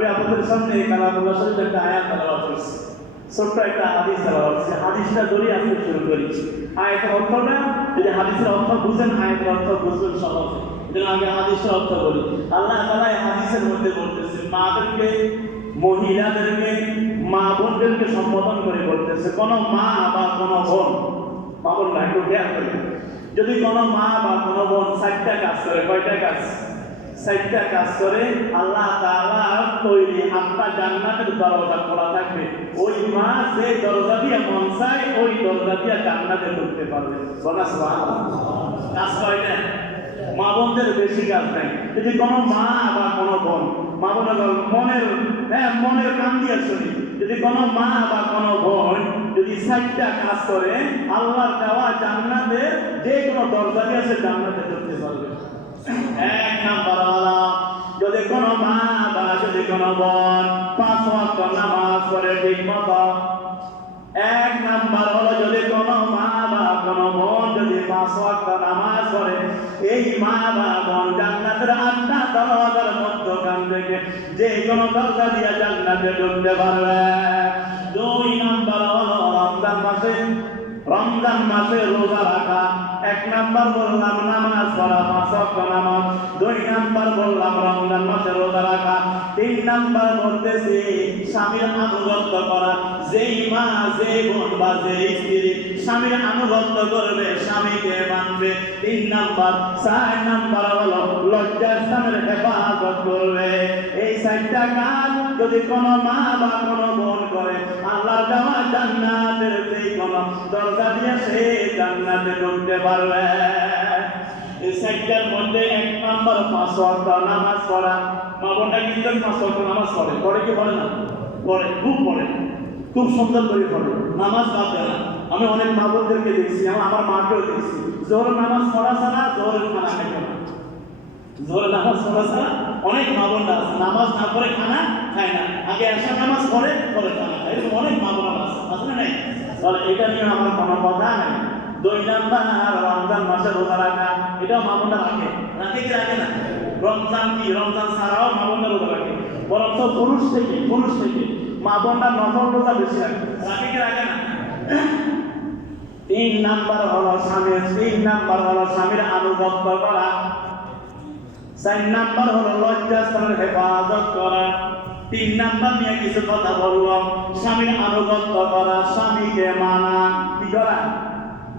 আমি আপনাদের সামনে কালামুল্লাহ শরীফের একটা আয়াত তেলাওয়াত করছি, ছোট্ট একটা হাদিস তেলাওয়াত করছি। হাদিসটা ধরে আজকে শুরু করি। আয়াতের অর্থটা, যদি হাদিসের অর্থ বুঝেন আয়াতের অর্থ বুঝবেন সহজে। যেন আগে হাদিসের অর্থ বলি। আল্লাহ তাআলা এই হাদিসের মধ্যে বলতেছে, মাদেরকে, মহিলাদেরকে, মা বোনদেরকে সম্বোধন করে বলতেছে, কোন মা বা কোন বোন, মা বোন না, একটু খেয়াল করি, যদি কোন মা বা কোন বোন 4টা কাজ করে, কয়টা কাজ? 4টা কাজ করে, আল্লাহ তাআলা তৈরি 8টা জান্নাতের দরজা খোলা থাকবে। ওই মা যে দরজা দিয়ে মন চায় ওই দরজা দিয়ে জান্নাতে ঢুকতে পারবে। সুবহানাল্লাহ। কাজ কয়টা? মা বোনদের বেশি কাজ নাই। যদি কোনো মা বা কোনো বোন, মা বোনের মনের কান দিয়ে শুনি, যদি কোনো মা বা কোনো বোন যদি 4টা কাজ করে, আল্লাহর দেওয়া জান্নাতে যে কোনো দরজা দিয়ে সে জান্নাতে ঢুকতে পারবে। 1 নাম্বার হলো, যদি কোনো মা বা যদি কোনো বোন 5 ওয়াক্ত নামাজ পড়ে ঠিক মতো। 1 নাম্বার হলো, যদি কোনো মা বা কোনো বোন যদি 5 ওয়াক্ত নামাজ পড়ে, এই মা বা বোন জান্নাতের 8টা দরজার মধ্যখান থেকে যে কোনো দরজা দিয়ে জান্নাতে ঢুকতে পারবে। 2 নাম্বার হলো, রমজান মাসে রোজা রাখা। 1 নাম্বার বললাম নামাজ পড়া, 5 ওয়াক্ত নামাজ। 2 নাম্বার বললাম রমজান মাসে রোজা রাখা। 3 নাম্বার বলতেছি স্বামীর আনুগত্য করা। যেই মা, যে বোন বা যে স্ত্রী স্বামীর আনুগত্য করবে, স্বামীকে মানবে। 3 নাম্বার। 4 নাম্বার হলো লজ্জাস্থানের হেফাজত করবে। এই 4টা কাজ যদি কোনো মা বা কোনো বোন করে, আল্লাহর দেওয়া জান্নাতের যে কোনো দরজা দিয়ে সে জান্নাতে ঢুকতে পারবে। এই 4টার মধ্যে 1 নাম্বার 5 ওয়াক্ত নামাজ পড়া। মা বোনটা কিন্তু 5 ওয়াক্ত নামাজ পড়ে, পড়ে কি পড়ে না? পড়ে, খুব পড়ে, খুব সুন্দর করে পড়ে, নামাজ বাদ দেয় না। আমি অনেক মা বোনদেরকে দেখছি, আমার মাকেও দেখছি, জোহরের নামাজ পড়া ছাড়া জোহরের খানা খায় না। জোহরের নামাজ পড়া ছাড়া অনেক মা বোনরা আছে, নামাজ না পড়ে খানা খায় না, আগে এশার নামাজ পড়ে পরে খানা খায়। এরকম অনেক মা বোনরা আছে না? নাই? তাহলে এটা নিয়ে আমার কোনো কথা নাই। 2 নাম্বার রমজান মাসে রোজা রাখা। এটাও মা বোনরা রাখে, রাখে কি রাখে না? রমজান কি, রমজান ছাড়াও মা বোনরা রোজা রাখে। বরং তো পুরুষ থেকে মা বোনরা নফল রোজা বেশি রাখে, রাখে কি রাখে না? 3 নাম্বার হলো স্বামীর আনুগত্য করা। 4 নাম্বার হলো লজ্জাস্থানের হেফাজত করা। 3 নাম্বার নিয়ে কিছু কথা বলবো। স্বামীর আনুগত্য করা, স্বামীকে মানা। কি করা?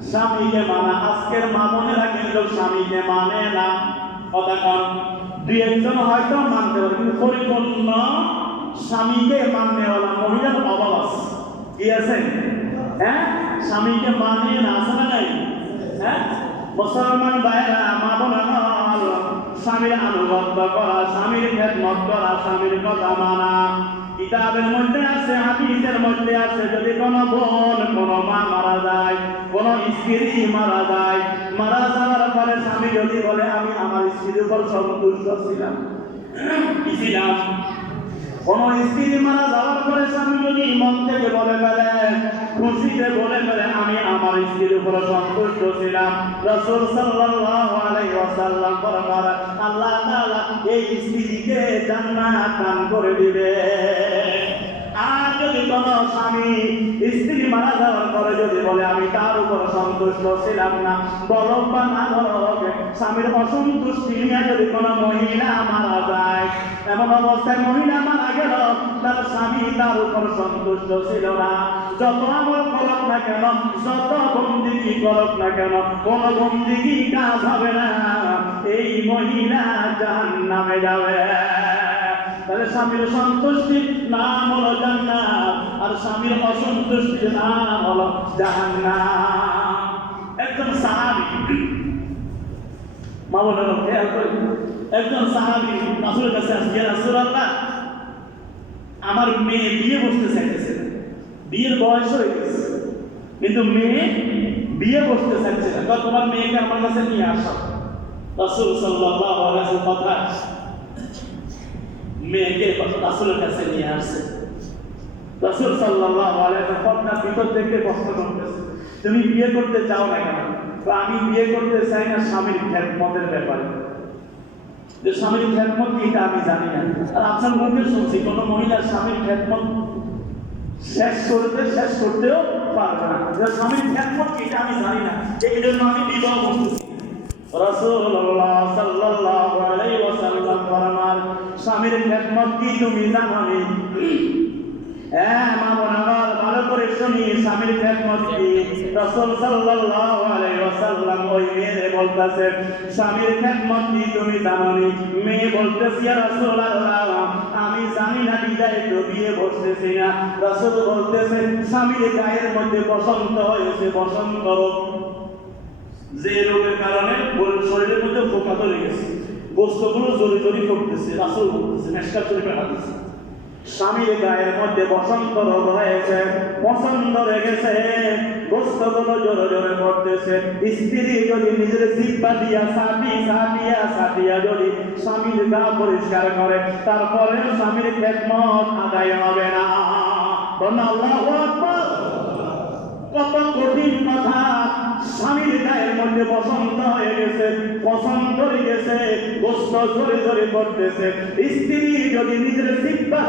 স্বামীকে মানা। আজকের মা বোনেরা কিন্তু স্বামীকে মানে না। কথা কন, 2-1 হয়তো মানতে পারে, কিন্তু পরিপূর্ণ স্বামীকে মাননেওয়ালা মহিলার অভাব আছে। কি আছে? হ্যাঁ, স্বামীকে মানে না, আছে না নাই? হ্যাঁ, মুসলমান ভাইরা, মা বোনেরা, স্বামীর আনুগত্য করা, স্বামীর খেদমত করা, স্বামীর কথা মানা। কিতাবের মধ্যে আছে, হাদিসের মধ্যে আছে, যদি কোনো বোন, কোনো মা মারা যায়, কোনো স্ত্রী মারা যায়, মারা যাওয়ার পরে স্বামী যদি বলে আমি আমার স্ত্রীর উপর সন্তুষ্ট ছিলাম, কোনো স্ত্রী মারা যাওয়ার পরে স্বামী যদি মন থেকে বলে ফেলেন, খুশিতে বলে ফেলে আমি আমার স্ত্রীর উপর সন্তুষ্ট ছিলাম, রাসূল সাল্লাল্লাহু আলাইহি ওয়াসাল্লাম ফরমান, আল্লাহ তাআলা এই স্ত্রীকে জান্নাত দান করে দিবে। আর যদি কোনো স্বামী স্ত্রী মারা যাওয়ার পরে যদি বলে আমি তার উপর সন্তুষ্ট ছিলাম না, বলক বা না বলক, স্বামীর অসন্তুষ্টি নিয়ে যদি কোনো মহিলা মারা যায়, এমন অবস্থায় মহিলা মারা গেল, তার স্বামী তার উপর সন্তুষ্ট ছিল না, যত আমল করক না কেন, যত বন্দিগি করক না কেন, কোন বন্দিগি কাজ হবে না, এই মহিলা জাহান্নামে যাবে। তাহলে স্বামীর সন্তুষ্টির নাম হলো জান্নাত, আর স্বামীর অসন্তুষ্টির নাম হলো জাহান্নাম। একজন সাহাবী, মা বোনেরা খেয়াল করেন, একজন সাহাবী রাসূলের কাছে আসছে, ইয়া রাসূলুল্লাহ, আমার মেয়ে বিয়ে বসতে চাইতেছে, বিয়ের বয়স হয়ে গেছে, কিন্তু মেয়ে বিয়ে বসতে চাইছে না, তোমার মেয়েকে আমার কাছে নিয়ে আসো। রাসূল সাল্লাল্লাহু আলাইহি ওয়াসাল্লাম কথা মেয়েকে রাসূলের কাছে নিয়ে আসছে। রাসূল সাল্লাল্লাহু আলাইহি ওয়াসাল্লাম ভিতর থেকে প্রশ্ন করতেছে, তুমি বিয়ে করতে চাও না কেন? আমি বিয়ে করতে চাই না স্বামীর খেদমতের ব্যাপারে। যে স্বামীর খেদমত কি এটা আমি জানি না। আর আপনার মুখে শুনছি কোন মহিলা স্বামীর খেদমত শেষ করতেও পারবে না। যে স্বামীর খেদমত কি এটা আমি জানি না, এই জন্য আমি বিবাহ করতেছি। রাসূলুল্লাহ সাল্লাল্লাহু আলাইহি ওয়াসাল্লাম ফরমান, স্বামীর খেদমত কি তুমি জানো নি? হ্যাঁ মা বোনেরা, ভালো করে শুনি, স্বামীর খেদমত কি? রাসূল সাল্লাল্লাহু আলাইহি ওয়াসাল্লাম ওই মেয়ে বলতেছে, স্বামীর খেদমত কি তুমি জানো নি? মেয়ে বলতেছে, ইয়া রাসূলুল্লাহ, আমি জানি না, বিদায় তো বিয়ে বসতেছি না। রাসূল বলতেছে, স্বামীর গায়ের মধ্যে বসন্ত হয়েছে, বসন্ত রোগ, যে রোগের কারণে শরীরের মধ্যে পোকা ধরে গেছে, গোস্তগুলো জড়ি জড়ি করতেছে। রাসূল বলতেছে, মেশকাত শরীফে হাদিস, স্বামীর গায়ের মধ্যে বসন্ত রোগ হয়েছে, পছন্দ হয়ে গেছে, গোস্তগুলো জোরে জোরে পড়তেছে। স্ত্রী যদি নিজের জিহ্বা দিয়া সাটিয়া যদি স্বামীর গা পরিষ্কার করে, তারপরে স্বামীর খেদমত আদায় হবে না। আল্লাহু আকবার। কত কঠিন কথা! স্বামীর গায়ের মধ্যে বসন্ত হয়ে গেছে, পছন্দ হয়ে গেছে, গোস্ত জোরে জোরে করতেছে। স্ত্রী যদি নিজের জিহ্বা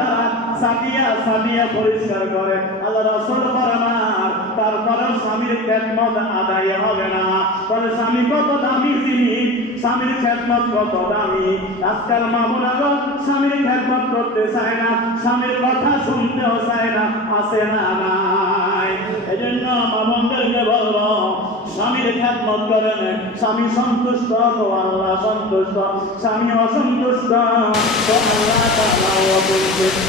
সাটিয়া পরিষ্কার করে, আল্লাহ রাসূল ফরমান, তারপরে স্বামীর খেদমত আদায় হবে না। তাহলে স্বামী কত দামি জিনিস, স্বামীর খেদমত কত দামি। আজকাল মা বোনেরা স্বামীর খেদমত করতে চায় না, স্বামীর কথা শুনতেও চায় না, আছে না নাই? এজন্য মা বোনদেরকে বলবো, স্বামীর খেদমত করেন, স্বামী সন্তুষ্ট তো আল্লাহ সন্তুষ্ট, স্বামী অসন্তুষ্ট তো আল্লাহ তাআলা অসন্তুষ্ট।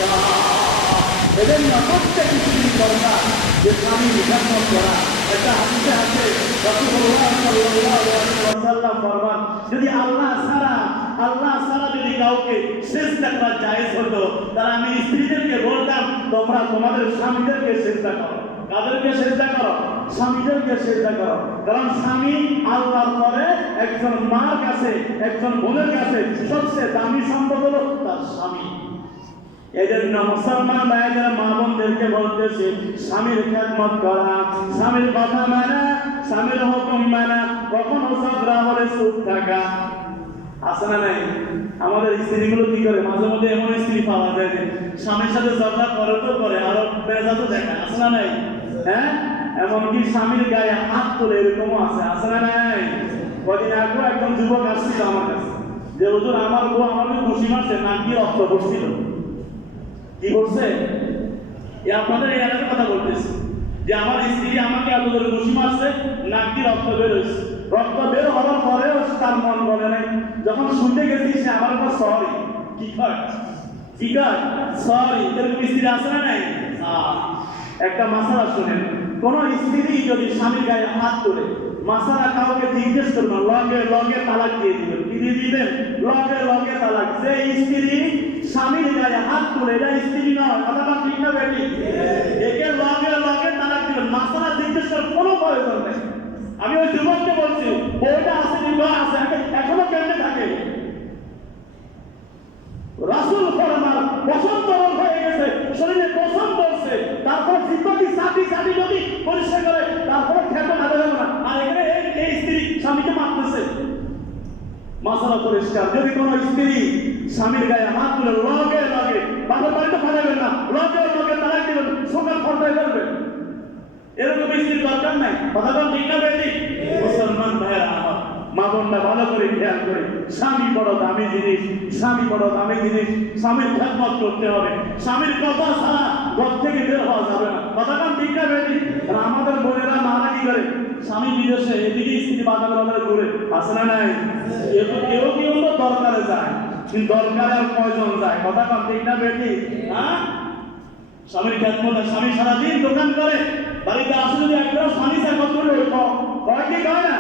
এজন্য প্রত্যেক স্ত্রীর দরকার যে স্বামীর খেদমত করা। একটা হাদিসে আছে, রাসূলুল্লাহ সাল্লাল্লাহু আলাইহি ওয়াসাল্লাম ফরমান, যদি আল্লাহ ছাড়া যদি কাউকে সিজদা করা জায়েজ হতো, তাহলে আমি স্ত্রীদেরকে বলতাম, তোমরা তোমাদের স্বামীদেরকে সিজদা করো। কাদেরকে সিজদা করো? স্বামীদেরকে সিজদা করো। কারণ স্বামী আল্লাহর পরে একজন মার কাছে, একজন বোনের কাছে সবচেয়ে দামি সম্পদ হলো তার স্বামী। এজন্য মুসলমান ভাইদের মা বোনদেরকে বলতেছি, স্বামীর খেদমত করা, স্বামীর কথা মানা, স্বামীর হুকুম মানা, কখনো ঝগড়া হলে চুপ থাকা। আছে না নাই? আমাদের স্ত্রীগুলো কি করে, মাঝে মধ্যে এমন স্ত্রী পাওয়া যায় যে স্বামীর সাথে ঝগড়া করে তো করে, আরো বেজাতও দেখা। আছে না নাই? হ্যাঁ, এমনকি স্বামীর গায়ে হাত তুলে এরকমও আছে না নাই? কদিন আগে একজন যুবক আসছিল আমার কাছে, যে হুজুর আমার বউ আমাকে ঘুষি মারছে, নাকি রক্ত পড়ছিল। কি করছে? আপনাদের এই এলাকার কথা বলতেছি, যে আমার স্ত্রী আমাকে এত জোরে ঘুষি মারছে, নাকি রক্ত বের হয়েছে। রক্ত বের হওয়ার পরেও তার মন বলে নাই। যখন শুনতে গেছি, সে আমার উপর সরি কি কয় সরি। এরকম স্ত্রী আছে না নাই? একটা মাসালা শুনেন, কোন স্ত্রী যদি স্বামীর গায়ে হাত তোলে, মাসালা কাউকে জিজ্ঞেস করবেন, লগে তালাক দিয়ে দিবেন। কি দিয়ে দিবেন? লগে তালাক। যে স্ত্রী স্বামীর গায়ে হাত তুলে, এটা স্ত্রী নয়। কথাটা ঠিক না বেটি? একে লগে তালাক দিবেন। মাসালা জিজ্ঞেস করার কোনো প্রয়োজন নেই। আমি ওই যুবককে বলছি, বউটা আছে বিবাহ আছে, এখনো কেমনে থাকে? রাসূল ফরমান, বসন্ত রোগ হয়ে গেছে, শরীরে পছন্দ বলছে, তারপর জিহ্বাটি সাটি যদি পরিষ্কার করে, তারপর খেতে না দেবে না। আর এখানে এই স্ত্রী স্বামীকে মারতেছে। মাসালা পরিষ্কার। যদি কোন স্ত্রী স্বামীর গায়ে হাত তুলে, লগে বাবার বাড়িতে পাঠাবেন না, লগে তালাক দিবেন, সকাল খরচায় করবেন। এরকম স্ত্রীর দরকার নাই। কথা ঠিক না বেটি? মুসলমান ভাইয়েরা আমার, মা বোনরা ভালো করে খেয়াল করে, স্বামী বড় দামি জিনিস, স্বামীর খেদমত করতে হবে। স্বামীর কথা ছাড়া ঘর থেকে বের হওয়া যাবে না। কথাটা ঠিক না বেটি? আমাদের বোনেরা মারা কি করে, স্বামী বিদেশে, এদিকে স্ত্রী বাজারে ঘুরে। আছে না নাই? কেউ তো দরকারে যায়, কিন্তু দরকারে আর কয়জন যায়? কথাটা ঠিক না বেটি? হ্যাঁ, স্বামীর খেদমত। স্বামী সারাদিন দোকান করে, বাড়িতে আসলে যদি একদম স্বামী চাকর করে কয় কি কয় না,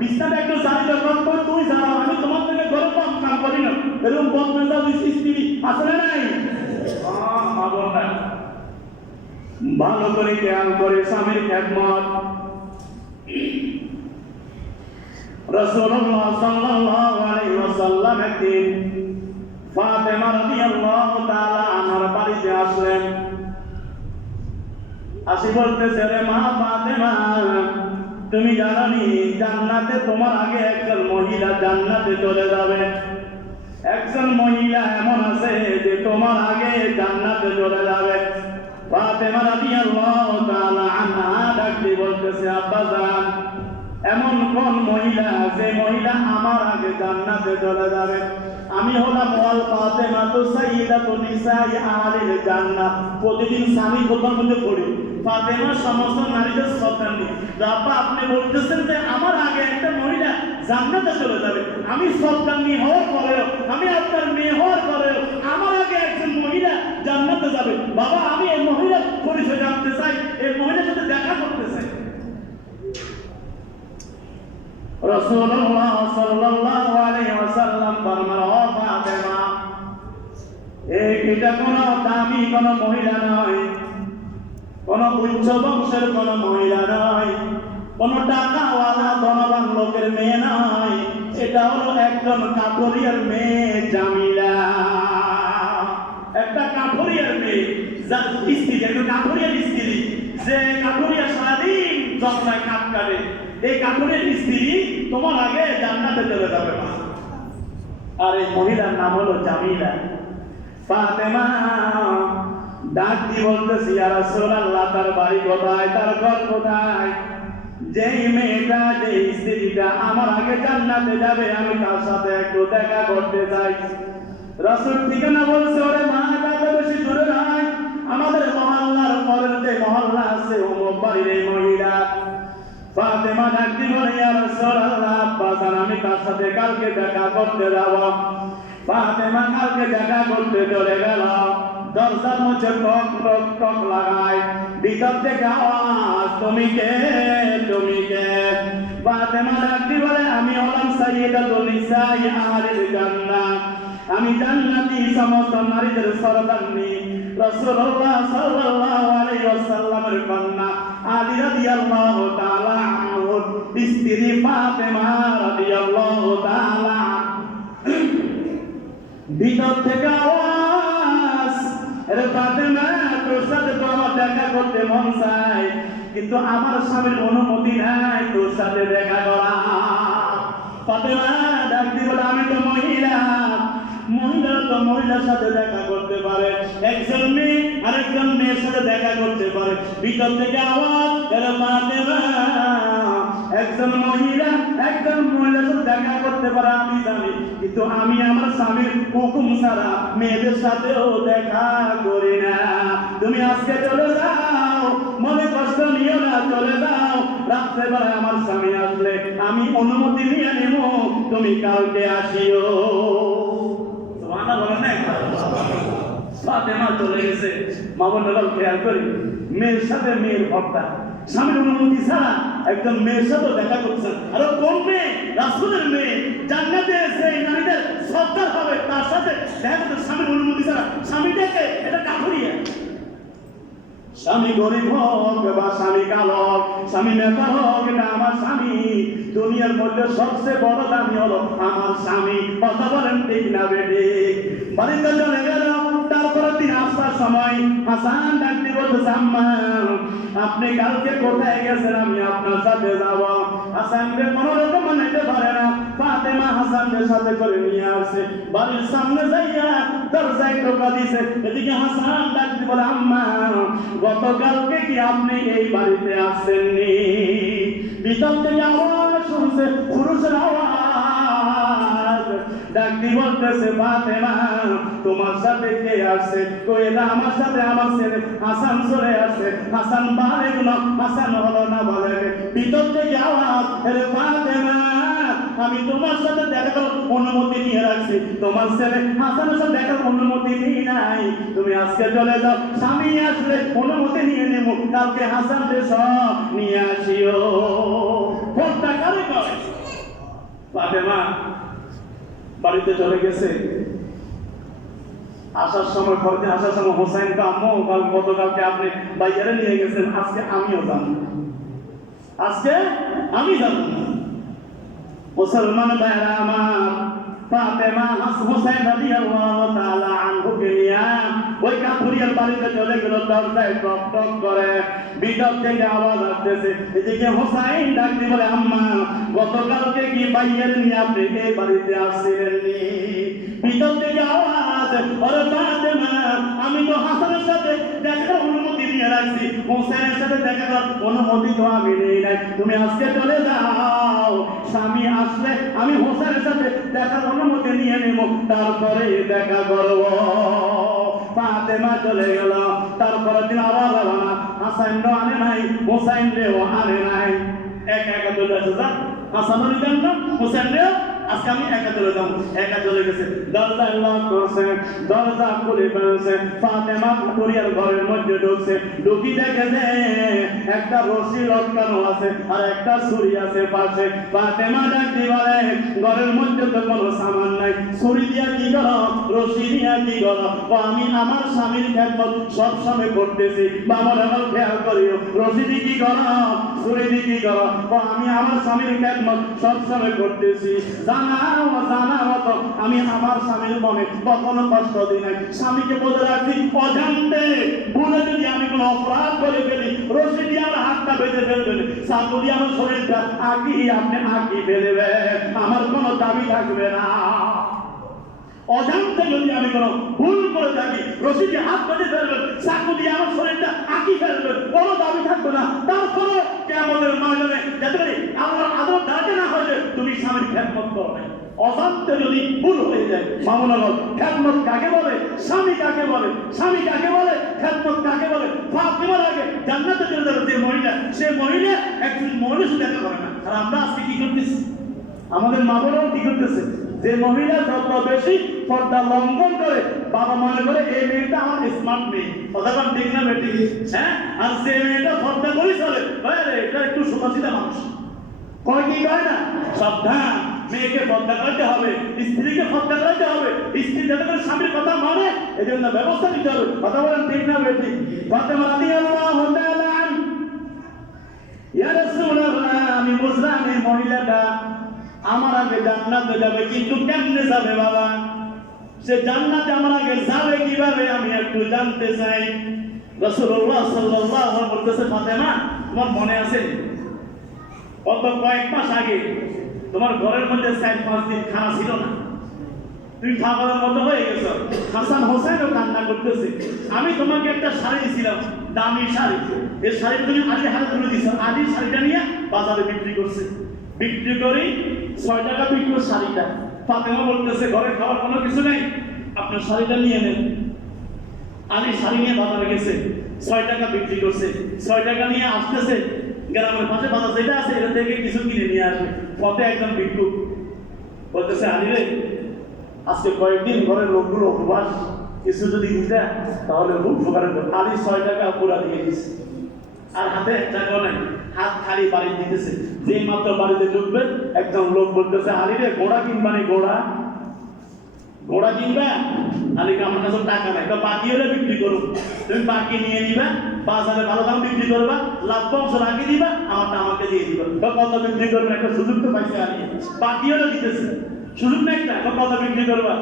বিছনাটা একটু জানি দরকার করে, তুই যাও, আমি তোমার থেকে গরম কাম করি না। এরকম বদমেজাজ স্ত্রী আছে না নাই? ভালো করে খেয়াল করে স্বামীর খেদমত। রাসূলুল্লাহ সাল্লাল্লাহু আলাইহি ওয়াসাল্লাম একদিন ফাতেমা রাদিয়াল্লাহু তাআলা আনহার বাড়িতে আসলেন। আসি বলতেছে, রে মা ফাতেমা, তুমি জানো নি জান্নাতে তোমার আগে একজন মহিলা জান্নাতে চলে যাবে। একজন মহিলা এমন আছে যে তোমার আগে জান্নাতে চলে যাবে। ফাতেমা রাদিয়াল্লাহু তাআলা আনহা ডাক দিয়ে বলতেছে, আব্বা জান, এমন কোন মহিলা যে মহিলা আমার আগে জান্নাতে চলে যাবে? আমি হলাম ওয়াল ফাতেমা তু সাইয়্যিদাতু নিসাই আহলিল জান্নাহ। প্রতিদিন স্বামী কোথার মধ্যে পড়ি ফাতেমা সমস্ত নারীদের শ্রদ্ধান্বিত। আব্বা আপনি বলতেছেন যে আমার আগে একটা মহিলা জান্নাতে চলে যাবে, আমি শ্রদ্ধান্বিত হওয়ার পরেও, আমি আপনার মেয়ে হওয়ার পরেও আমার আগে একজন মহিলা জান্নাতে যাবে। বাবা আমি এই মহিলার পরিচয় জানতে চাই, এই মহিলার সাথে দেখা করতে চাই। রাসূলুল্লাহ সাল্লাল্লাহু আলাইহি ওয়াসাল্লাম ফরমান, ও ফাতেমা, এটা কোনো দামি কোনো মহিলা নয়, কোন উচ্চ বংশের কোন মহিলা নয়, কোন টাকাওয়ালা ধনবান লোকের মেয়ে নয়, এটা হলো একজন কাঠুরিয়ার মেয়ে জামিলা। একটা কাঠুরিয়ার মেয়ে, যার স্ত্রী, একজন কাঠুরিয়ার স্ত্রী, যে কাঠুরিয়া সারাদিন যন্ত্রণায় কাঠ কাটে, এই কাঠুরিয়ার স্ত্রী তোমার আগে জান্নাতে চলে যাবে। আর এই মহিলার নাম হলো জামিলা। ফাতেমা ডাক দিয়ে বলতেছি, ইয়া রাসূলুল্লাহ, তার বাড়ি কোথায়, তার ঘর কোথায়? যেই মেয়েটা, যে স্ত্রীটা আমার আগে জান্নাতে যাবে, আমি তার সাথে একটু দেখা করতে চাই। রাসূল ঠিকানা বলছে, ওরে মা, এটা বেশি দূরে নয়, আমাদের মহল্লার পরের যে মহল্লা আছে অমুক বাড়ির এই মহিলা। ফাতেমা ডাক দিয়ে বলে, ইয়া রাসূলুল্লাহ, বাজান আমি তার সাথে কালকে দেখা করতে যাব। ফাতেমা কালকে দেখা করতে চলে গেল। দরজার মধ্যে টক টক টক লাগায়, ভিতর থেকে আওয়াজ, তুমি কে, তুমি কে? ফাতেমা ডাক দিয়ে বলে, আমি হলাম সাইয়্যিদাতু নিসাই আহলিল জান্নাহ, আমি জান্নাতি সমস্ত নারীদের সরদারনি। রাসূলুল্লাহ সাল্লাল্লাহু আলাইহি ওয়াসাল্লামের কন্যা আলী রাদিয়াল্লাহু তাআলা আনহুর স্ত্রী ফাতেমা রাদিয়াল্লাহু তাআলা। ভিতর থেকে আওয়াজ, আরে ফাতেমা, তোর সাথে তো আমার দেখা করতে মন চায়, কিন্তু আমার স্বামীর অনুমতি নাই তোর সাথে দেখা করা। ফাতেমা ডাক দিয়ে বলে, আমি তো মহিলা, মহিলা তো মহিলার সাথে দেখা করতে পারে, একজন মেয়ে আরেকজন মেয়ের সাথে দেখা করতে পারে। ভিতর থেকে আওয়াজ, আরে ফাতেমা, একজন মহিলা একজন মহিলার সাথে দেখা করতে পারে আমি জানি, কিন্তু আমি আমার স্বামীর হুকুম ছাড়া মেয়েদের সাথেও দেখা করি না। তুমি আজকে চলে যাও, মনে কষ্ট নিও না, চলে যাও। রাত্রেবেলা আমার স্বামী আসলে আমি অনুমতি নিয়ে নেব, তুমি কালকে আসিও। সুবহানাল্লাহ বলেন না? ফাতেমা চলে গেছে। মা বোনেরা খেয়াল করি, মেয়ের সাথে মেয়ের ভর্তা, স্বামীর অনুমতি ছাড়া একজন মেয়ের সাথে দেখা করছেন। আর কোন মেয়ে? রাসূলের মেয়ে, জান্নাতে সেই নারীদের সর্দার হবে, তার সাথে দেখা করতে স্বামীর অনুমতি ছাড়া। স্বামীটাকে এটা কাঠুরিয়া। স্বামী গরিব হোক বা স্বামী কালো হোক, স্বামী নেতা হোক, এটা আমার স্বামী। দুনিয়ার মধ্যে সবচেয়ে বড় দামি হলো আমার স্বামী। কথা বলেন ঠিক না বেটি? বাড়িতে চলে গেল। তারপরে দিন আসার সময় হাসান ডাক দিয়ে বলতেছে, আম্মা আপনি কালকে কোথায় গেছেন, আমি আপনার সাথে যাব। হাসানকে কোনো রকম মানাইতে পারে না। ফাতেমা হাসানকে সাথে করে নিয়ে আসে, বাড়ির সামনে যাইয়া দরজায় টোকা দিছে। এদিকে হাসান ডাক দিয়ে বলে, আম্মা গতকালকে কি আপনি এই বাড়িতে আসেননি? ভিতর থেকে আওয়াজ শুনছে, পুরুষের আওয়াজ। ডাক দিয়ে বলতেছে, ফাতেমা তোমার সাথে কে আসছে? কই না, আমার সাথে আমার ছেলে হাসান চলে আসছে। হাসান বালেগ না, হাসান হলো না বালেগ। ভিতর থেকে আওয়াজ, আরে ফাতেমা আমি তোমার সাথে দেখা করার অনুমতি নিয়ে রাখছি, তোমার ছেলে হাসানের সাথে দেখার অনুমতি নিয়ে নাই। তুমি আজকে চলে যাও, স্বামী আসলে অনুমতি নিয়ে নেব, কালকে হাসান সব নিয়ে আসিও। ফোনটা কারে করে? ফাতেমা বাড়িতে চলে গেছে। আসার সময় পরদিন আসার সময় হোসেন আম্মু গতকালকে আপনি বাইরে নিয়ে গেছেন, আজকে আমিও জানি, আজকে আমি জানি। মুসলমান ভাইরা আমার, ফাতেমা হোসেন রাদিয়াল্লাহু তাআলা আনহুকে নিয়ে ওই কাঠুরিয়ার বাড়িতে চলে গেল, দরজায় টক টক করে, ভিতর থেকে আওয়াজ আসতেছে। এদিকে হোসাইন ডাক দিয়ে বলে, আম্মা গতকালকে কি বাইয়ের নিয়ে আপনি এই বাড়িতে আসছিলেননি? ভিতর থেকে আওয়াজ, ওরে ফাতেমা, আমি তো হাসানের সাথে দেখার অনুমতি নিয়ে রাখছি, হোসেনের সাথে দেখা করার অনুমতি তো আমি নেই নাই, তুমি আজকে চলে যাও, স্বামী আসলে আমি হোসেনের সাথে দেখার অনুমতি নিয়ে নেব, তারপরে দেখা করব। ফাতেমা চলে গেল। তারপরে দিন আবার রওনা, হাসান আনে নাই, হোসেন রেও আনে নাই, একা একা চলে আসে। যা হাসান জন্য হোসেন রেও আজকে আমি একা চলে যাবো, একা চলে গেছে। দরজা লক করছে, দরজা খুলে ফেলছে। ফাতেমা কাঠুরিয়ার ঘরের মধ্যে ঢুকছে, ঢুকি দেখে যে একটা রশি লটকানো আছে আর একটা ছুরি আছে পাশে। ফাতেমা ডাক দিয়ে বলে, ঘরের মধ্যে তো কোনো সামান নাই, ছুরি দিয়া কি করো, রশি দিয়া কি করো? আমি আমার স্বামীর খেদমত সব সময় করতেছি, বাবা আমার খেয়াল করিও, রশি দিয়ে কি করো, ছুরি দিয়ে কি করো? আমি আমার স্বামীর খেদমত সব সময় করতেছি, জানাও তো আমি আমার স্বামীর মনে কখনো কষ্ট দিই নাই। স্বামীকে বলে রাখছি, অজান্তে ভুলে যদি আমি কোনো অপরাধ করে ফেলি, রশি দিয়ে আমার হাতটা বেঁধে ফেলবেন, চাকু দিয়ে আমার শরীরটা আপনি আঁকি ফেলবেন, আমার কোনো দাবি থাকবে না। অজান্তে যদি আমি কোনো ভুল করে থাকি, রশি দিয়ে হাত বেঁধে ফেলবেন, চাকু দিয়ে আমার শরীরটা আঁকি ফেলবেন, কোনো দাবি থাকবে না। তারপরে কিয়ামতের ময়দানে যাতে করে আল্লাহর আদর দাঁড়াতে না হয় যে তুমি স্বামীর খেদমত করো নাই। অজান্তে যদি ভুল হয়ে যায়, মামুনাগর খেদমত কাকে বলে, স্বামী কাকে বলে, স্বামী কাকে বলে, খেদমত কাকে বলে? ফাতেমার আগে জান্নাতে চলে যাবে যে মহিলা, সে মহিলা একজন মহিলা শুধু দেখা করে না। আর আমরা আজকে কি করতেছি, আমাদের মা বোনরাও কি করতেছে, যে মহিলা যত বেশি পর্দা লঙ্ঘন করে, বাবা মনে করে এই মেয়েটা আমার স্মার্ট মেয়ে, কথা ঠিক না বেটি? হ্যাঁ, আর যে মেয়েটা পর্দা করে চলে, এটা একটু সুপাসিতা মানুষ, কয় কি কয় না, সাবধান, মেয়েকে পর্দা করতে হবে, স্ত্রীকে পর্দা করতে হবে, স্ত্রী যাতে করে স্বামীর কথা মানে এই জন্য ব্যবস্থা নিতে হবে, কথা বলেন ঠিক না বেটি? ফাতেমা রাদিয়াল্লাহু তাআলা আনহা, ইয়া রাসূলুল্লাহ, আমি বুঝলাম এই মহিলাটা আমার আগে জান্নাতে যাবে, কিন্তু কেমনে যাবে বাবা? সে জান্নাতে আমার আগে যাবে কিভাবে আমি একটু জানতে চাই। রাসূলুল্লাহ সাল্লাল্লাহু আলাইহি ওয়াসাল্লাম বলতেছে, ফাতেমা তোমার মনে আছে কত কয়েক মাস আগে তোমার ঘরের মধ্যে 4-5 দিন খানা ছিল না, তুমি খাবারের মতো হয়ে গেছো, হাসান হোসেনও কান্না করতেছে, আমি তোমাকে একটা শাড়ি দিয়েছিলাম, দামি শাড়ি, এই শাড়ি তুমি আজকে হাতে তুলে দিছো, আজই শাড়িটা নিয়ে বাজারে বিক্রি করছে, বিক্রি করি 6 টাকা বিক্রি শাড়িটা। ফাতেমা বলতেছে, ঘরে খাওয়ার কোনো কিছু নেই, আপনার শাড়িটা নিয়ে নেন। আলী শাড়ি নিয়ে বাজারে গেছে, 6 টাকা বিক্রি করছে, 6 টাকা নিয়ে আসতেছে, গ্রামের পাশে বাজার যেটা আছে এটা থেকে কিছু কিনে নিয়ে আসবে। পথে একজন ভিক্ষুক বলতেছে, আলী রে, আজকে কয়েকদিন ঘরের লোকগুলো উপবাস, কিছু যদি দিতে তাহলে খুব উপকার হতো। আলী 6 টাকা পুরা দিয়ে দিচ্ছে, আর হাতে 1 টাকাও নাই, হাত খালি বাড়ি দিতেছে। যেই মাত্র বাড়িতে ঢুকবে, একজন লোক বলতেছে, আলী রে, ঘোড়া কিনবা নি, ঘোড়া কিনবা? আলীকে, আমার কাছে টাকা নাই, তো বাকি হলে বিক্রি করুন, তুমি বাকি নিয়ে নিবা, বাজারে ভালো দাম বিক্রি করবা, লাভ অংশ রাখি দিবা, আমারটা আমাকে দিয়ে দিবা। কত বিক্রি করবে? একটা সুযোগ তো পাইছে আলী, বাকি হলে দিতেছে, সুযোগ না একটা। কত বিক্রি করবা?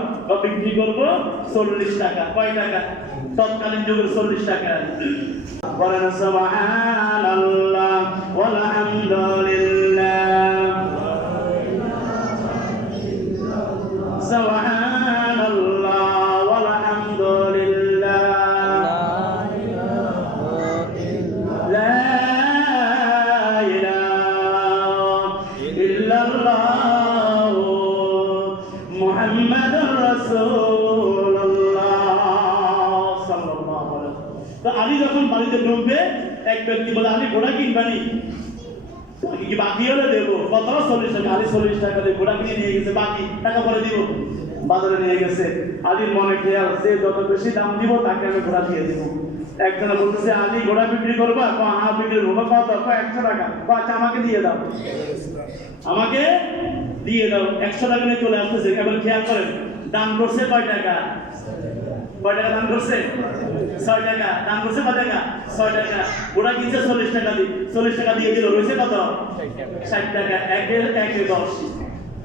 বিক্রি করবো 40 টাকা। কয় টাকা? তৎকালীন যুগের 40 টাকা। বলেন সুবহানাল্লাহ ওয়াল হামদুলিল্লাহ, সুবহানাল্লাহ ওয়াল হামদুলিল্লাহ, লা ইলাহা ইল্লাল্লাহ মুহাম্মাদুর রাসূলুল্লাহ সাল্লাল্লাহু আলাইহি ওয়াসাল্লাম। তো আলী যখন বাড়িতে ঢুকবে, এক ব্যক্তি বলে, আলী ঘোড়া কিনবানি? কি বাকি হলে দেবো। কত? 40 টাকা। আলী 40 টাকা দিয়ে ঘোড়া কিনে নিয়ে গেছে, বাকি টাকা পরে দিব। বাজারে নিয়ে গেছে, আলীর মনে খেয়াল, যে যত বেশি দাম দিব তাকে আমি ঘোড়া দিয়ে দিব। একজনে বলতেছে, আলী ঘোড়া বিক্রি করবা? হ্যাঁ বিক্রি করবো। কত? 100 টাকা। আচ্ছা আমাকে দিয়ে দাও, আমাকে দিয়ে দাও। 100 টাকা নিয়ে চলে আসতেছে। এবার খেয়াল করেন, দাম করছে কয় টাকা? কয় টাকা দাম করছে? 6 টাকা। দাম করছে কয় টাকা? 6 টাকা। ঘোড়া কিনছে 40 টাকা দিয়ে, 40 টাকা দিয়ে দিল, রয়েছে কত? 60 টাকা। 1 এর 10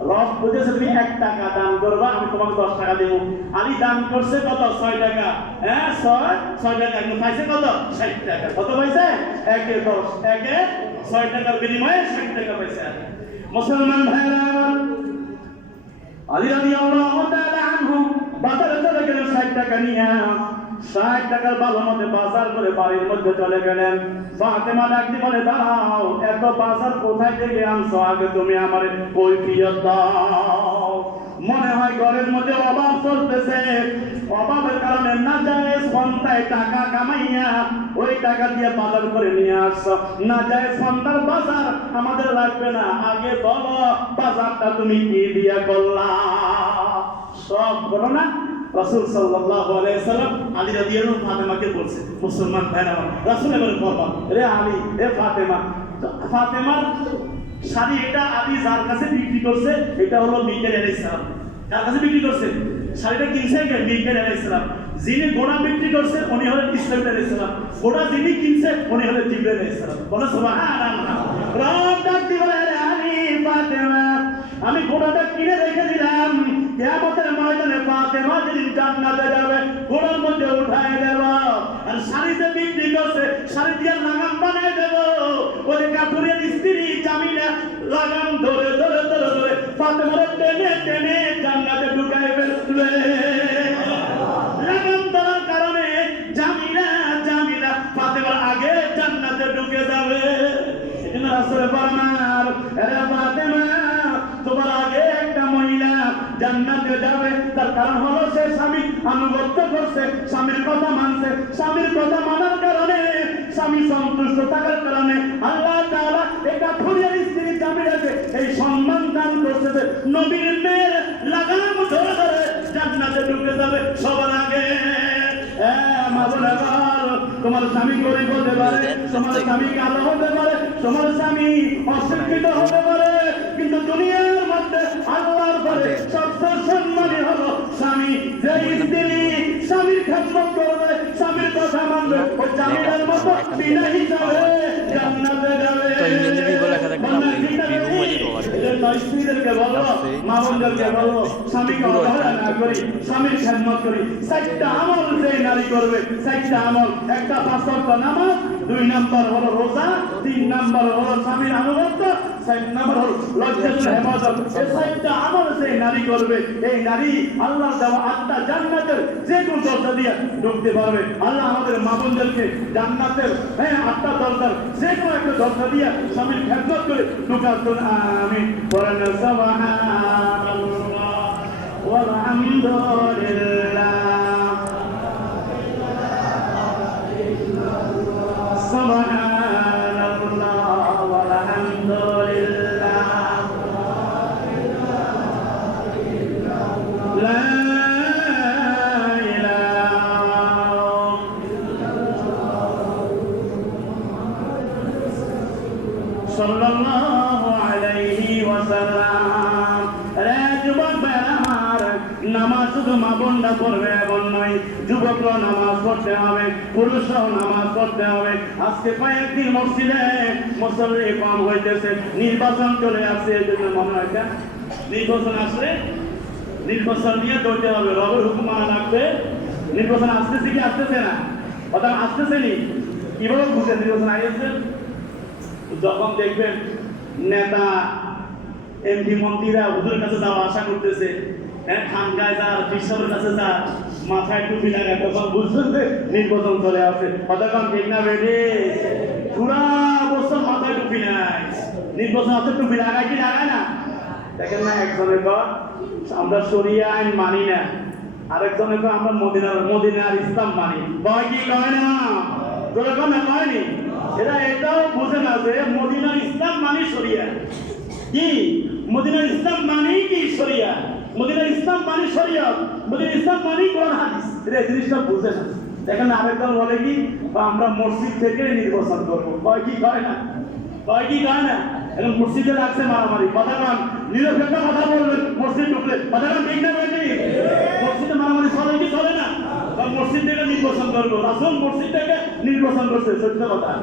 রব বুঝেছে তুমি 1 টাকা দান করবা, আমি তোমাকে 10 টাকা দেব। আলী দান করছে কত? 6 টাকা। হ্যাঁ 6 টাকা। কিন্তু পাইছে কত? 60 টাকা। কত পাইছে? 1 এ 10, 1 এ 6 টাকার বিনিময়ে 60 টাকা পাইছে। মুসলমান ভাইরা আমার, আলী রাদিয়াল্লাহু তাআলা আনহু বাজারে চলে গেলেন 60 টাকা নিয়ে। 60 টাকার ভালো মতো বাজার করে বাড়ির মধ্যে চলে গেলেন। ফাতেমা ডাকতে বলে, দাঁড়াও, এত বাজার কোথায় থেকে আনছো? আগে তুমি আমার কৈফিয়ত দাও। মনে হয় ঘরের মধ্যে অভাব চলতেছে, অভাবের কারণে নাজায়েজ পন্থায় টাকা কামাইয়া ওই টাকা দিয়ে বাজার করে নিয়ে আসছো। নাজায়েজ পন্থার বাজার আমাদের লাগবে না, আগে বলো বাজারটা তুমি কি দিয়ে করলা? সব করো না। রাসূল সাল্লাল্লাহু আলাইহি ওয়াসাল্লাম আলী রাদিয়াল্লাহু ফাতেমাকে বলছে, মুসলমান ভাইরা রাসূল এবারে বলবা, রে আলী, এ ফাতেমা, ফাতেমার শাড়ি এটা আলী যার কাছে বিক্রি করছে, এটা হলো মিকাইল আলাইহিস সালাম। কার কাছে বিক্রি করছে? শাড়িটা কিনছে কে? মিকাইল আলাইহিস সালাম। যিনি গোড়া বিক্রি করছে উনি হলেন ইসরাঈল আলাইহিস সালাম। গোড়া যিনি কিনছে উনি হলেন জিবরাইল আলাইহিস সালাম। বলো সুবহানাল্লাহ। রব ডাকতে বলে, রে আলী, ফাতেমা, আমি গোড়াটা কিনে রেখে দিলাম, কিয়ামতের ময়দানে ফাতেমা যেদিন জান্নাতে যাবে গোড়ার মধ্যে উঠায় দেব। আর শাড়ি যে বিক্রি করছে শাড়ি দিয়ে লাগাম বানায় দেব। ওই কাপুরের স্ত্রী জামিলা লাগাম ধরে ধরে ধরে ধরে ফাতেমার টেনে টেনে জান্নাতে ঢুকায় ফেলবে। লাগাম ধরার কারণে জামিলা জামিলা ফাতেমার আগে জান্নাতে ঢুকে যাবে। এজন্য রাসূল ফরমান, আরে ফাতেমা, তোমার আগে একটা মহিলা জান্নাতে যাবে। তার কারণ হলো সে স্বামী আনুগত্য করছে, স্বামীর কথা মানছে। স্বামীর কথা মানার কারণে, স্বামী সন্তুষ্ট থাকার কারণে আল্লাহ তাআলা একটা ফুরিয়ার স্ত্রী জামিলাকে এই সম্মান দান করছে যে নবীর মেয়ের লাগাম ধরে ধরে জান্নাতে ঢুকে যাবে সবার আগে। তোমার স্বামী গরিব হতে পারে, তোমার স্বামী কালো হতে পারে, তোমার স্বামী অশিক্ষিত হতে পারে, কিন্তু দুনিয়ার মধ্যে আল্লাহর ঘরে সবচেয়ে সম্মানী হলো স্বামী। যে স্ত্রী স্বামীর খেদমত করবে, স্বামীর কথা মানবে, ও জামিলার মতো বিনা হিসাবে জান্নাতে যাবে। স্ত্রীদেরকে বলো, মা বোনদেরকে বলো, স্বামীকে অবহেলা না করি, স্বামীর খেদমত করি। 4টা আমল যে নারী করবে, 4টা আমল, একটা 5 ওয়াক্ত নামাজ, 2 নাম্বার হলো রোজা, 3 নাম্বার হলো স্বামীর আনুগত্য, 4 নাম্বার হলো লজ্জাতুল হেফাজত। এই 4টা আমল যে নারী করবে, এই নারী আল্লাহর দেওয়া 8টা জান্নাতের যে কোনো দরজা দিয়ে ঢুকতে পারবে। আল্লাহ আমাদের মা বোনদেরকে জান্নাতের 8টা দরজার যে কোনো একটা দরজা দিয়ে স্বামীর খেদমত করে ঢুকার জন্য আমিন। বলেন সুবহানাল্লাহ ওয়ালহামদুলিল্লাহ, সুবহানাল্লাহ ওয়ালহামদুলিল্লাহ, লা সাল্লাল্লাহু আলাইহি ওয়াসাল্লাম। রে যুবক ভাইরা আমার, নামাজ শুধু মা বোনরা পড়বে এমন নয়, যুবকরা নামাজ পড়তে হবে, পুরুষরাও নামাজ পড়তে হবে। আজকে কয়েকদিন মসজিদে মুসল্লি কম হইতেছে, নির্বাচন চলে আসছে, এই জন্য মনে হয় নির্বাচন আসলে নির্বাচন নিয়ে দৌড়তে হবে, রবের হুকুম মানা লাগবে। নির্বাচন আসতেছে কি আসতেছে না? কথা আসতেছে নি? কিভাবে বুঝে নির্বাচন আসছে? যখন দেখবেন নেতা এমপি মন্ত্রীরা হুজুরের কাছে যাওয়া আশা করতেছে, খানগায় যার বিশ্বরের কাছে যার মাথায় টুপি লাগায়, তখন বুঝবেন যে নির্বাচন চলে আসে। কতক্ষণ ঠিক না বেড়ে পুরা বছর মাথায় টুপি নাই, নির্বাচন আসে টুপি লাগায় কি লাগায় না? দেখেন না, একজনের পর আমরা শরিয়া আইন মানি না, আরেকজনের পর আমরা মদিনার ইসলাম মানি। কয় কি কয় না? যেরকম কয়নি, এরা এটাও বোঝে না যে মদিনার ইসলাম মানে শরিয়া। কি মদিনার ইসলাম মানে কি শরিয়া? মদিনার ইসলাম মানে শরিয়া, মদিনার ইসলাম মানে কোরআন হাদিস। এরা এই জিনিসটা বোঝে না। দেখেন আরেকজন বলে কি আমরা মসজিদ থেকে নির্বাচন করবো। কয় কি কয় না? কয় কি কয় না? এখন মসজিদে লাগছে মারামারি। কথা কান নিরপেক্ষ কথা বলবেন, মসজিদ ঢুকলে কথা কান ঠিক না বেশি? মসজিদে মারামারি চলে কি চলে না? মসজিদ থেকে নির্বাচন করবো, রাসূল মসজিদ থেকে নির্বাচন করছে, সত্য কথা।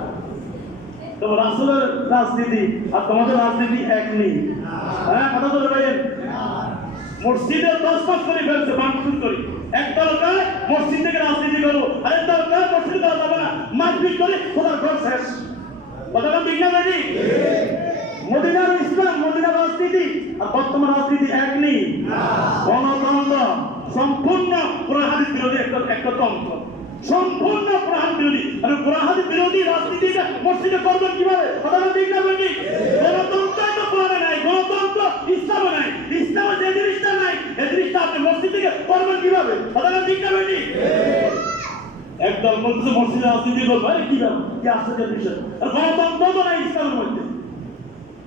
তো রাসূলের রাজনীতি আর তোমাদের রাজনীতি এক নেই। হ্যাঁ, কথা বলে ভাইয়ের মসজিদে 10 পাঁচ করে ফেলছে মানসুর করে। এক দরকার মসজিদ থেকে রাজনীতি করো, আরেক দরকার মসজিদ করা যাবে না, মারপিট করে খোদার ঘর শেষ। কথাটা ঠিক না ভাই? মদিনার ইসলাম, মদিনার রাজনীতি আর বর্তমান রাজনীতি এক নেই। গণতন্ত্র সম্পূর্ণ কোরআন হাদিস বিরোধী একটা তন্ত্র, সম্পূর্ণ কোরআন বিরোধী। আর কোরআন হাদিস বিরোধী রাজনীতিটা মসজিদে করবেন কিভাবে? কথাটা ঠিক না ভাই? গণতন্ত্র তো কোরআনে নাই, গণতন্ত্র ইসলামে নাই। ইসলামে যে জিনিসটা নাই এই জিনিসটা আপনি মসজিদ থেকে করবেন কিভাবে? কথাটা ঠিক না ভাই? একদল বলছে মসজিদে রাজনীতি করবো, আরে কি ব্যাপার, কি আশ্চর্যের বিষয়। আর গণতন্ত্র তো নাই ইসলামের মধ্যে,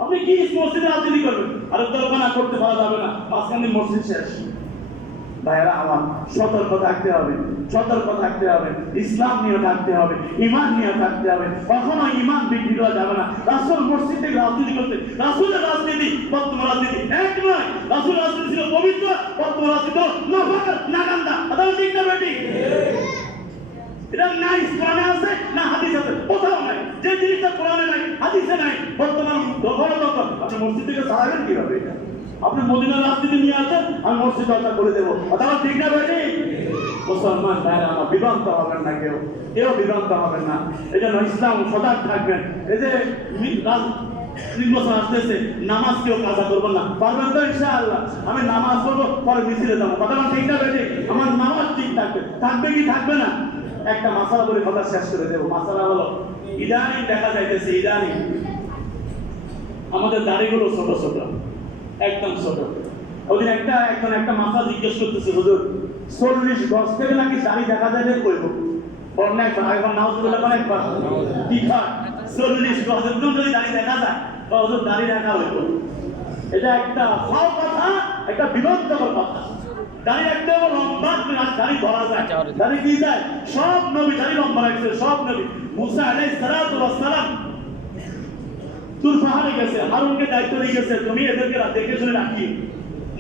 আপনি কি মসজিদে রাজনীতি করবেন? আর দরকার করতে পারা যাবে না, মাঝখানে মসজিদ শেষ। ভাইয়েরা আমার, সতর্ক থাকতে হবে, সতর্ক থাকতে হবে, ইসলাম নিয়ে থাকতে হবে, ইমান নিয়ে থাকতে হবে। কখনো ইমান বিক্রি করা যাবে না। রাসূল মসজিদ থেকে রাজনীতি করতে, রাসূলের রাজনীতি বর্তমান রাজনীতি এক নয়। রাসূলের রাজনীতি ছিল পবিত্র, বর্তমান রাজনীতি নাফাক নাগান্দা। কথা ঠিক না বেটি? এটা নাই, কোরআনে আছে না হাদিস আছে? কোথাও নাই। যে জিনিসটা কোরআনে নাই, হাদিসে নাই, বর্তমান গণতন্ত্র, আপনি মসজিদ থেকে ছাড়াবেন কিভাবে? আপনি মদিনার রাজনীতি নিয়ে আসেন, আমি মসজিদ কথা করে দেবো। কথা ঠিক না বেটি? মুসলমান ভাইরা আমার, বিভ্রান্ত হবেন না, কেউ বিভ্রান্ত হবেন না। এই জন্য ইসলাম সজাগ থাকবেন। এই যে নির্বাচন আসতেছে, নামাজ কেউ কাজা করবেন না, পারবেন তো? ইনশাআল্লাহ আমি নামাজ পড়বো, পরে মিছিলে যাবো। কথা ঠিক না বেটি? আমার নামাজ ঠিক থাকবে, থাকবে কি থাকবে না? একটা মাসালা বলে কথা শেষ করে দেবো। মাসালা হলো, ইদানিং দেখা যাইতেছে, ইদানিং আমাদের দাড়িগুলো ছোট ছোট, একদম ছোট। ওদিন একটা মাসা জিজ্ঞেস করতেছে, হুজুর 40 গজ থেকে নাকি দাড়ি দেখা যায় বের করবো? অনেক একবার নাউজুবিল্লাহ করে একবার কি হয়, 40 গজের যদি দাড়ি দেখা যায় তো হুজুর দাড়ি দেখা হইতো। এটা একটা ফাও কথা, একটা বিভ্রান্তকর কথা। দাড়ি একদম লম্বা, দাড়ি ধরা যায়, দাড়ি কি যায়? সব নবী দাড়ি লম্বা রাখছে, সব নবী। মুসা আলাইহিস সালাম তুর পাহাড়ে গেছে, হারুনকে দায়িত্ব দিয়ে গেছে, তুমি এদেরকে দেখে শুনে রাখি।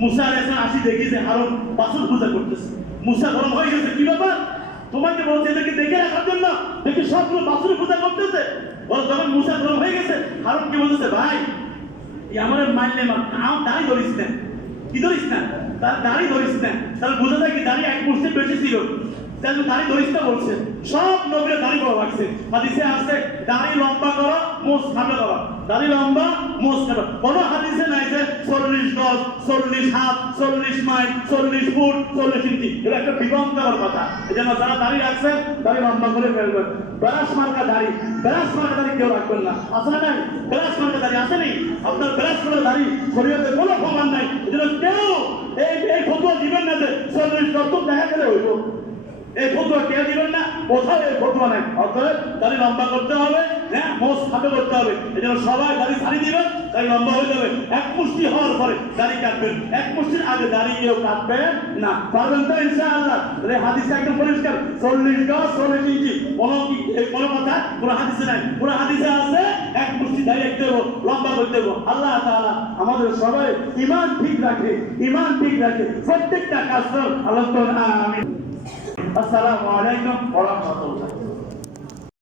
মুসা আলাইহিস সালাম আসি দেখেছে হারুন বাছুর পূজা করতেছে। মুসা গরম হয়ে গেছে, কি ব্যাপার? তোমাকে বলছে এদেরকে দেখে রাখার জন্য, দেখি সবগুলো বাছুর পূজা করতেছে। যখন মুসা গরম হয়ে গেছে, হারুন কি বলতেছে, ভাই আমার মানলে দাড়ি ধরিস না, কি ধরিস না, তার দাড়ি ধরিস না। তাহলে বোঝা যায় কি দাড়ি এক মুষ্টি বেশি ছিল, তাহলে দাড়ি ধরিস না বলছে। সব নবীরা দাড়ি বড় রাখছে। হাদিসে আছে দাড়ি লম্বা করো, মোষ খাটো করো, দাড়ি লম্বা মোষ খাটো। কোনো হাদিসে নাই যে 40 গজ, 40 হাত, 40 মাইল, 40 ফুট, 40 ইঞ্চি। এটা একটা বিভ্রান্তকর কথা। এই জন্য যারা দাড়ি রাখছেন, দাড়ি লম্বা করে ফেলবেন। ব্রাশ মার্কা দাড়ি কেউ রাখবেন না। আছে না নাই? ব্রাশ মার্কা দাড়ি আছে নেই? আপনার ব্রাশ মার্কা দাড়ি শরীয়তে কোনো প্রমাণ নাই। এই জন্য কেউ এই ফতোয়া দিবেন না যে 40 গজ দেখা গেলে হইব। এই ফতোয়া কে দিবেন না, কোথাও এই ফতোয়া নাই। অতএব দাড়ি লম্বা করতে হবে, হ্যাঁ, মোষ খাটো করতে হবে। এই জন্য সবাই দাড়ি ছাড়ি দিবেন, দাড়ি লম্বা হয়ে যাবে। এক মুষ্টি হওয়ার পরে দাড়ি কাটবেন, এক মুষ্টির আগে দাড়ি কেউ কাটবে না। পারবেন তো ইনশাআল্লাহ? হাদিস একদম পরিষ্কার, 40 গজ 40 ইঞ্চি। কোনো কথা কোনো হাদিসে নাই। কোনো হাদিসে আছে এক মুষ্টি দাড়ি রাখতে হবে, লম্বা করতে হবে। আল্লাহ তাআলা আমাদের সবাই ঈমান ঠিক রাখে, প্রত্যেকটা কাজ আল্লাহ। আমিন। আসসালামু আলাইকুম ওয়া রাহমাতুল্লাহ।